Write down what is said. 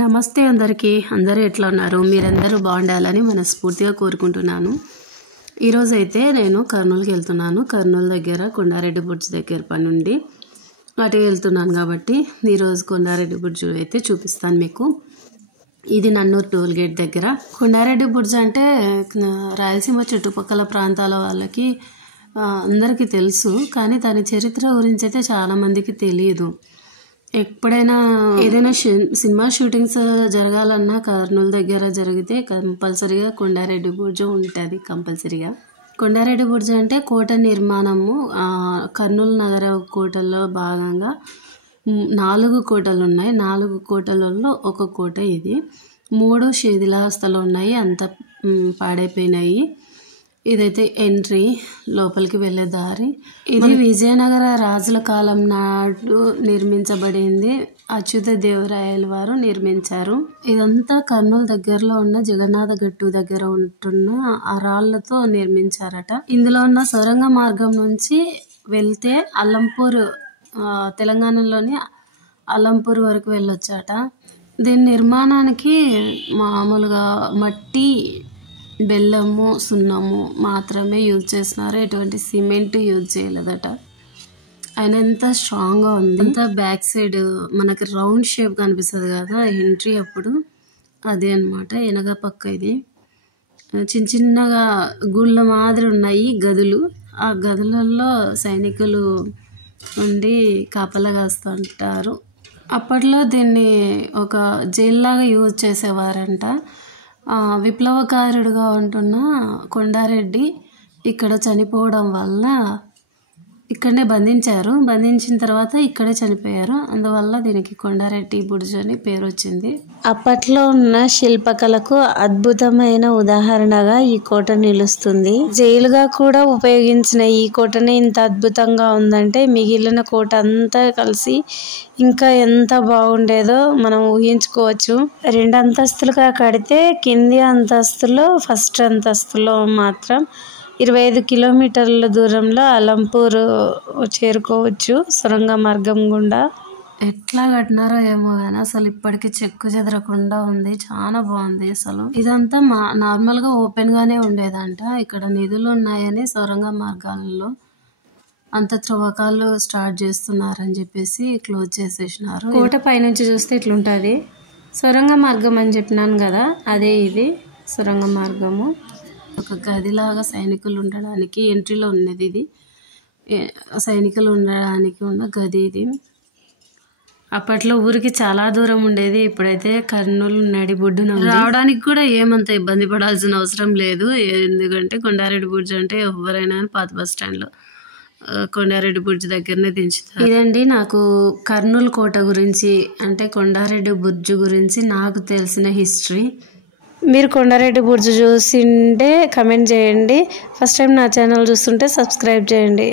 నమస్తే అందరికీ. అందరూ ఎట్లా ఉన్నారు? మీరందరూ బాగుండాలని మనస్ఫూర్తిగా కోరుకుంటున్నాను. ఈరోజు అయితే నేను కర్నూలుకి వెళ్తున్నాను. కర్నూలు దగ్గర కొండారెడ్డి బుర్జ్ దగ్గర పని నుండి అటు వెళ్తున్నాను కాబట్టి ఈరోజు కొండారెడ్డి బుర్జ్ అయితే చూపిస్తాను మీకు. ఇది నన్నూరు టోల్ గేట్ దగ్గర. కొండారెడ్డి బుర్జ్ అంటే రాయలసీమ చుట్టుపక్కల ప్రాంతాల వాళ్ళకి అందరికీ తెలుసు, కానీ దాని చరిత్ర గురించి అయితే చాలామందికి తెలియదు. ఎప్పుడైనా ఏదైనా సినిమా షూటింగ్స్ జరగాలన్నా కర్నూలు దగ్గర జరిగితే కంపల్సరీగా కొండారెడ్డి బుర్జ్ ఉంటుంది. కంపల్సరీగా కొండారెడ్డి బుర్జ్ అంటే కోట నిర్మాణము. కర్నూలు నగర కోటల్లో భాగంగా 4 కోటలు ఉన్నాయి. 4 కోటలలో ఒక కోట ఇది. 3 శిథిలావస్థలు ఉన్నాయి, అంత పాడైపోయినాయి. ఇదైతే ఎంట్రీ, లోపలికి వెళ్ళే దారి. ఇది విజయనగర రాజుల కాలం నాడు నిర్మించబడింది. అచ్యుత దేవరాయల వారు నిర్మించారు. ఇదంతా కర్నూలు దగ్గరలో ఉన్న జగన్నాథ గట్టు దగ్గర ఉంటున్న ఆ రాళ్లతో నిర్మించారట. ఇందులో ఉన్న సొరంగ మార్గం నుంచి వెళ్తే అల్లంపూర్, తెలంగాణలోని అల్లంపూర్ వరకు వెళ్ళొచ్చట. దీని నిర్మాణానికి మామూలుగా మట్టి, బెల్లము, సున్నము మాత్రమే యూజ్ చేస్తున్నారు. ఎటువంటి సిమెంట్ యూజ్ చేయలేదట. ఆయన ఎంత స్ట్రాంగ్గా ఉంది. అంత బ్యాక్ సైడ్ మనకి రౌండ్ షేప్ కనిపిస్తుంది కదా ఎంట్రీ అప్పుడు, అదే అనమాట. వెనక పక్క ఇది చిన్న చిన్నగా గుళ్ళ మాదిరి ఉన్నాయి గదులు. ఆ గదులలో సైనికులు ఉండి కాపలా కాస్తుంటారు. అప్పట్లో దీన్ని ఒక జైల్లాగా యూజ్ చేసేవారంట. విప్లవకారుడుగా ఉంటున్న కొండారెడ్డి ఇక్కడ చనిపోవడం వల్ల ఇక్కడనే బంధించారు. బంధించిన తర్వాత ఇక్కడే చనిపోయారు. అందువల్ల దీనికి కొండారెడ్డి బుర్జ్ అని పేరు వచ్చింది. అప్పట్లో ఉన్న శిల్పకళకు అద్భుతమైన ఉదాహరణగా ఈ కోట నిలుస్తుంది. జైలుగా కూడా ఉపయోగించిన ఈ కోటనే ఇంత అద్భుతంగా ఉందంటే మిగిలిన కోట అంతా కలిసి ఇంకా ఎంత బాగుండేదో మనం ఊహించుకోవచ్చు. 2 అంతస్తులుగా కడితే కింది అంతస్తులో, ఫస్ట్ అంతస్తులో మాత్రం 25 కిలోమీటర్ల దూరంలో అలంపూర్ చేరుకోవచ్చు సొరంగ మార్గం గుండా. ఎట్లా కట్టినారో ఏమో కానీ అసలు ఇప్పటికీ చెక్కు చెదరకుండా ఉంది. చాలా బాగుంది. అసలు ఇదంతా నార్మల్గా ఓపెన్ గానే ఉండేదంట. ఇక్కడ నిధులు ఉన్నాయని సొరంగ మార్గాలలో అంత త్రవ్వకాలు స్టార్ట్ చేస్తున్నారని చెప్పేసి క్లోజ్ చేసేసినారు. కోట పైనుంచి చూస్తే ఇట్లుంటుంది. సొరంగ మార్గం అని చెప్పినాను కదా, అదే ఇది సొరంగ మార్గము. ఒక గదిలాగా సైనికులు ఉండడానికి ఎంట్రీలో ఉన్నది. ఇది సైనికులు ఉండడానికి ఉన్న గది. ఇది అప్పట్లో ఊరికి చాలా దూరం ఉండేది. ఇప్పుడైతే కర్నూలు నడిబొడ్డున రావడానికి కూడా ఏమంత ఇబ్బంది పడాల్సిన అవసరం లేదు. ఎందుకంటే కొండారెడ్డి బుర్జ్ అంటే ఎవరైనా పాత బస్ స్టాండ్లో కొండారెడ్డి బుర్జ్ దగ్గరనే దించుతారు. ఇదండి నాకు కర్నూలు కోట గురించి, అంటే కొండారెడ్డి బుర్జ్ గురించి నాకు తెలిసిన హిస్టరీ. మీరు కొండారెడ్డి బుర్జ్ చూసింటే కమెంట్ చేయండి. ఫస్ట్ టైం నా ఛానల్ చూస్తుంటే సబ్స్క్రైబ్ చేయండి.